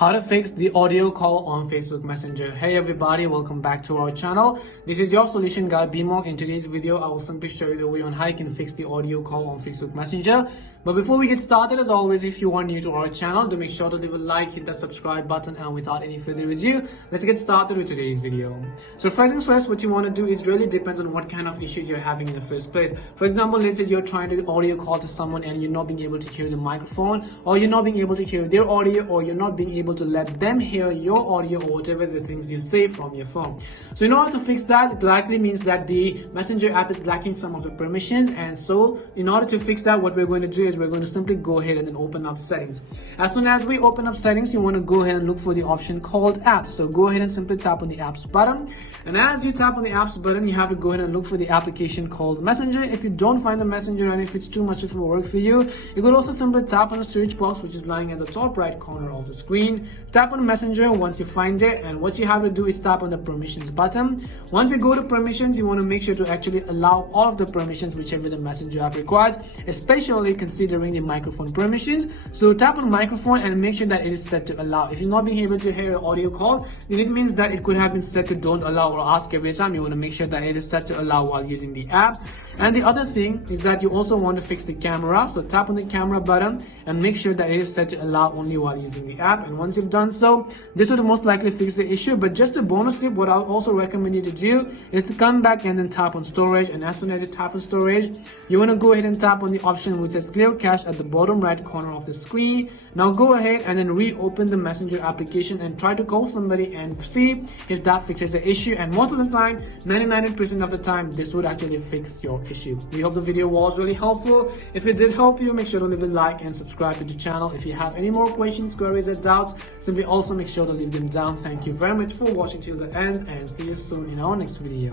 How to fix the audio call on Facebook Messenger. Hey everybody, welcome back to our channel. This is your solution guy BMOG. In today's video, I will simply show you the way on how you can fix the audio call on Facebook Messenger. But before we get started, as always, if you are new to our channel, do make sure to leave a like, hit that subscribe button, and without any further ado, let's get started with today's video. So first things first, what you want to do is really depends on what kind of issues you're having in the first place. For example, let's say you're trying to audio call to someone and you're not being able to hear the microphone, or you're not being able to hear their audio, or you're not being able to let them hear your audio or whatever the things you say from your phone. So in order to fix that, it likely means that the Messenger app is lacking some of the permissions, and so in order to fix that, what we're going to do is we're going to simply go ahead and then open up settings. As soon as we open up settings, you want to go ahead and look for the option called apps. So go ahead and simply tap on the apps button, and as you tap on the apps button, you have to go ahead and look for the application called Messenger. If you don't find the Messenger and if it's too much of a work for you, you could also simply tap on the search box which is lying at the top right corner of the screen. Tap on Messenger once you find it, and what you have to do is tap on the permissions button. Once you go to permissions, you want to make sure to actually allow all of the permissions whichever the Messenger app requires, especially considering the microphone permissions. So tap on microphone and make sure that it is set to allow. If you're not being able to hear an audio call, then it means that it could have been set to don't allow or ask every time. You want to make sure that it is set to allow while using the app. And the other thing is that you also want to fix the camera. So tap on the camera button and make sure that it is set to allow only while using the app. And once you've done so, this would most likely fix the issue. But just a bonus tip, what I'll also recommend you to do is to come back and then tap on storage. And as soon as you tap on storage, you want to go ahead and tap on the option which says clear cache at the bottom right corner of the screen. Now go ahead and then reopen the Messenger application and try to call somebody and see if that fixes the issue. And most of the time, 99% of the time, this would actually fix your issue. We hope the video was really helpful. If it did help you, make sure to leave a like and subscribe to the channel. If you have any more questions, queries, or doubts, simply also make sure to leave them down. Thank you very much for watching till the end, and see you soon in our next video.